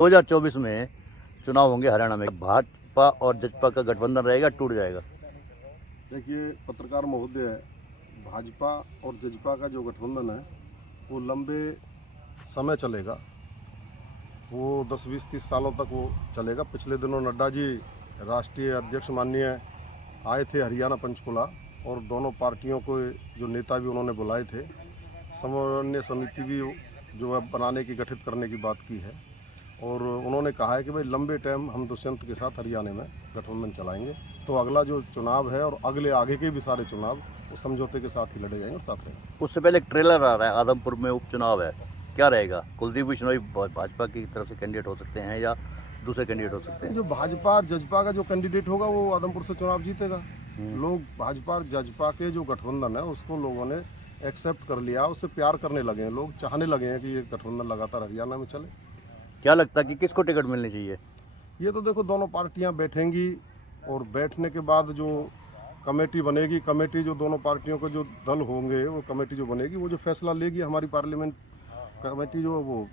2024 में चुनाव होंगे हरियाणा में, भाजपा और जजपा का गठबंधन रहेगा, टूट जाएगा? देखिए पत्रकार महोदय, भाजपा और जजपा का जो गठबंधन है वो लंबे समय चलेगा। वो 10, 20, 30 सालों तक वो चलेगा। पिछले दिनों नड्डा जी राष्ट्रीय अध्यक्ष माननीय आए थे हरियाणा पंचकुला, और दोनों पार्टियों को जो नेता भी उन्होंने बुलाए थे। समन्वय समिति भी जो है बनाने की, गठित करने की बात की है, और उन्होंने कहा है कि भाई लंबे टाइम हम दुष्यंत के साथ हरियाणा में गठबंधन चलाएंगे। तो अगला जो चुनाव है और आगे के भी सारे चुनाव वो समझौते के साथ ही लड़े जाएंगे और साथ रहेंगे। उससे पहले एक ट्रेलर आ रहा है, आदमपुर में उपचुनाव है, क्या रहेगा? कुलदीप बिश्नोई भाजपा की तरफ से कैंडिडेट हो सकते हैं या दूसरे कैंडिडेट हो सकते हैं? जो भाजपा और जजपा का जो कैंडिडेट होगा वो आदमपुर से चुनाव जीतेगा। लोग भाजपा और जजपा के जो गठबंधन है उसको लोगों ने एक्सेप्ट कर लिया, उससे प्यार करने लगे हैं, लोग चाहने लगे हैं कि ये गठबंधन लगातार हरियाणा में चले। क्या लगता है कि किसको टिकट मिलनी चाहिए? ये तो देखो दोनों पार्टियां बैठेंगी और बैठने के बाद जो कमेटी बनेगी, कमेटी जो दोनों पार्टियों के जो दल होंगे वो कमेटी जो बनेगी वो जो फैसला लेगी, हमारी पार्लियामेंट कमेटी जो वो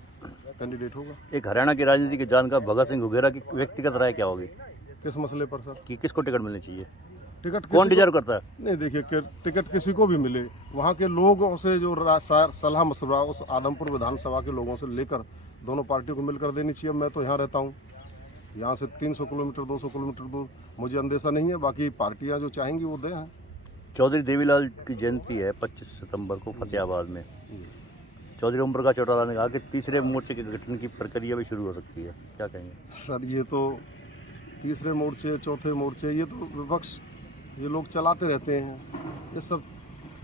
कैंडिडेट होगा। एक हरियाणा की राजनीति के जानकार भगत सिंह घुघेरा की व्यक्तिगत राय क्या होगी किस मसले पर सर? कि किसको टिकट मिलनी चाहिए? टिकट कौन डिजर्व करता है? नहीं, देखिए टिकट किसी को भी मिले, वहाँ के लोगों से जो सलाह मशवरा उस आदमपुर विधानसभा के लोगों से लेकर दोनों पार्टियों को मिलकर देनी चाहिए। मैं तो यहाँ रहता हूँ, यहाँ से 300 किलोमीटर 200 किलोमीटर दूर, मुझे अंदेशा नहीं है। बाकी पार्टियाँ जो चाहेंगी वो दें। चौधरी देवीलाल की जयंती है 25 सितंबर को फतेहाबाद में। चौधरी ओम प्रकाश चौटाला ने कहा कि तीसरे मोर्चे के गठन की प्रक्रिया भी शुरू हो सकती है, क्या कहेंगे? सर ये तो तीसरे मोर्चे, चौथे मोर्चे, ये तो विपक्ष, ये लोग चलाते रहते हैं। ये सब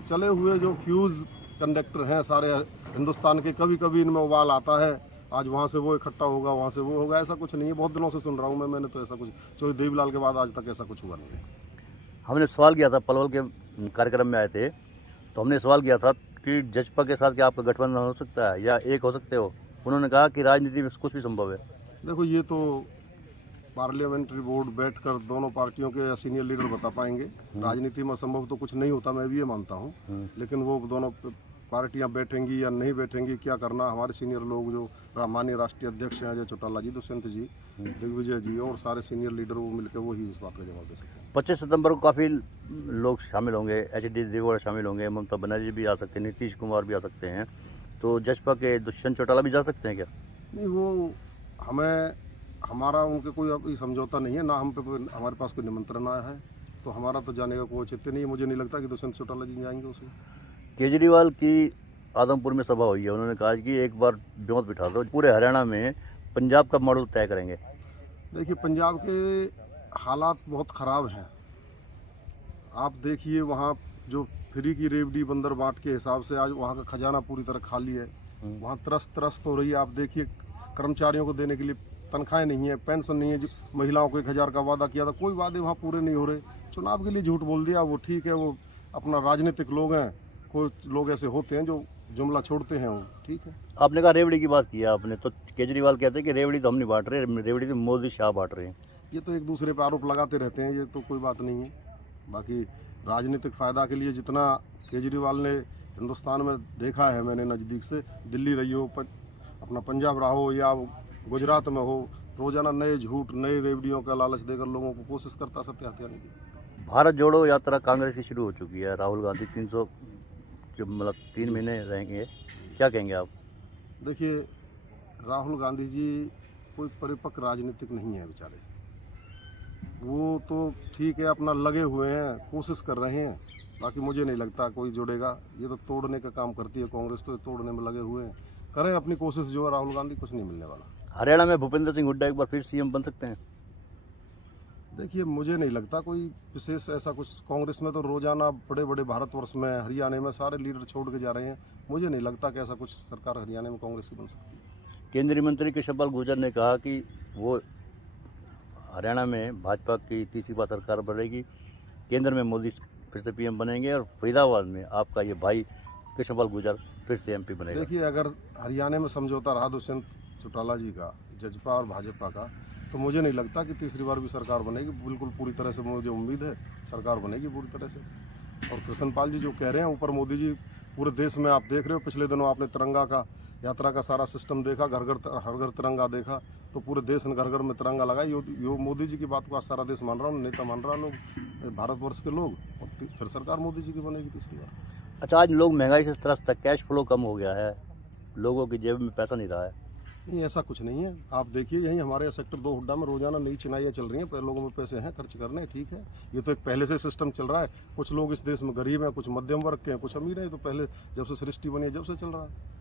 चले हुए जो फ्यूज कंडक्टर हैं सारे हिंदुस्तान के, कभी कभी इनमें उबाल आता है, आज वहाँ से वो इकट्ठा होगा, वहाँ से वो होगा, ऐसा कुछ नहीं है। बहुत दिनों से सुन रहा हूँ मैंने तो ऐसा कुछ, चौधरी देवीलाल के बाद आज तक ऐसा कुछ हुआ नहीं है। हमने सवाल किया था, पलवल के कार्यक्रम में आए थे तो हमने सवाल किया था कि जजपा के साथ क्या आपका गठबंधन हो सकता है या एक हो सकते हो? उन्होंने कहा कि राजनीति में कुछ भी संभव है। देखो ये तो पार्लियामेंट्री बोर्ड बैठकर दोनों पार्टियों के सीनियर लीडर बता पाएंगे। राजनीति में संभव तो कुछ नहीं होता, मैं भी ये मानता हूँ, लेकिन वो दोनों पार्टियां बैठेंगी या नहीं बैठेंगी, क्या करना, हमारे सीनियर लोग जो माननीय राष्ट्रीय अध्यक्ष हैं अजय चौटाला जी, दुष्यंत जी, दिग्विजय जी और सारे सीनियर लीडर वो मिलकर वही इस बात का जवाब दे सकते हैं। 25 सितंबर को काफ़ी लोग शामिल होंगे, एच.डी. देवेगौड़ा शामिल होंगे, ममता बनर्जी भी आ सकते हैं, नीतीश कुमार भी आ सकते हैं, तो जजपा के दुष्यंत चौटाला भी जा सकते हैं क्या? नहीं, वो हमारा उनके कोई अभी समझौता नहीं है, ना हम पे हमारे पास कोई निमंत्रण आया है, तो हमारा तो जाने का कोई औचित्य नहीं है। मुझे नहीं लगता कि दुष्यंत चौटाला जी जाएंगे उसमें। केजरीवाल की आदमपुर में सभा हुई है, उन्होंने कहा कि एक बार ब्योंत बिठा दो, पूरे हरियाणा में पंजाब का मॉडल तय करेंगे। देखिए पंजाब के हालात बहुत ख़राब हैं। आप देखिए वहाँ जो फ्री की रेवड़ी बंदर बाट के हिसाब से आज वहाँ का खजाना पूरी तरह खाली है। वहाँ त्रस्त हो रही है। आप देखिए कर्मचारियों को देने के लिए तनख्वाहें नहीं है, पेंशन नहीं है। जो महिलाओं को 1000 का वादा किया था, कोई वादे वहाँ पूरे नहीं हो रहे। चुनाव के लिए झूठ बोल दिया, वो ठीक है, वो अपना राजनीतिक लोग हैं, कुछ लोग ऐसे होते हैं जो जुमला छोड़ते हैं, वो ठीक है। आपने कहा रेवड़ी की बात किया आपने, तो केजरीवाल कहते हैं कि रेवड़ी तो हम नहीं बांट रहे, रेवड़ी तो मोदी शाह बांट रहे हैं। ये तो एक दूसरे पर आरोप लगाते रहते हैं, ये तो कोई बात नहीं है। बाकी राजनीतिक फ़ायदा के लिए जितना केजरीवाल ने हिंदुस्तान में देखा है, मैंने नज़दीक से, दिल्ली रही हो, अपना पंजाब रहा हो या गुजरात में हो, रोज़ाना नए झूठ, नए रेवड़ियों का लालच देकर लोगों को कोशिश करता सत्य हत्याने की। भारत जोड़ो यात्रा कांग्रेस की शुरू हो चुकी है, राहुल गांधी 300 जो मतलब 3 महीने रहेंगे, क्या कहेंगे आप? देखिए राहुल गांधी जी कोई परिपक्व राजनीतिक नहीं है बेचारे, वो तो ठीक है अपना लगे हुए हैं, कोशिश कर रहे हैं। बाकी मुझे नहीं लगता कोई जुड़ेगा। ये तो तोड़ने का काम करती है कांग्रेस, तो तोड़ने में लगे हुए हैं, करें अपनी कोशिश जो है। राहुल गांधी कुछ नहीं मिलने वाला। हरियाणा में भूपेंद्र सिंह हुड्डा एक बार फिर सीएम बन सकते हैं? देखिए मुझे नहीं लगता कोई विशेष ऐसा कुछ। कांग्रेस में तो रोजाना बड़े बड़े भारतवर्ष में, हरियाणा में सारे लीडर छोड़ के जा रहे हैं। मुझे नहीं लगता कि ऐसा कुछ सरकार हरियाणा में कांग्रेस की बन सकती है। केंद्रीय मंत्री कृष्णपाल गुर्जर ने कहा कि वो हरियाणा में भाजपा की तीसरी बार सरकार बनेगी, केंद्र में मोदी फिर से पीएम बनेंगे और फरीदाबाद में आपका ये भाई कृष्णपाल गुर्जर फिर से एमपी बनेगा। देखिए अगर हरियाणा में समझौता रहा दुष्यंत चौटाला जी का, जजपा और भाजपा का, तो मुझे नहीं लगता कि तीसरी बार भी सरकार बनेगी। बिल्कुल पूरी तरह से मुझे उम्मीद है सरकार बनेगी पूरी तरह से। और कृष्णपाल जी जो कह रहे हैं ऊपर, मोदी जी पूरे देश में आप देख रहे हो, पिछले दिनों आपने तिरंगा का यात्रा का सारा सिस्टम देखा, घर घर हर घर तिरंगा देखा, तो पूरे देश ने घर घर में तिरंगा लगाया। यो मोदी जी की बात को आज सारा देश मान रहा हूँ, नेता मान रहा लोग, भारतवर्ष के लोग, और फिर सरकार मोदी जी की बनेगी तीसरी बार। अच्छा, आज लोग महंगाई से त्रस्त है, कैश फ्लो कम हो गया है, लोगों की जेब में पैसा नहीं रहा है। नहीं, ऐसा कुछ नहीं है। आप देखिए यहीं हमारे सेक्टर 2 हुड्डा में रोजाना नई चिनाइयाँ चल रही हैं, लोगों में पैसे हैं खर्च करने, ठीक है। ये तो एक पहले से सिस्टम चल रहा है। कुछ लोग इस देश में गरीब हैं, कुछ मध्यम वर्ग के हैं, कुछ अमीर हैं, तो पहले जब से सृष्टि बनी है जब से चल रहा है।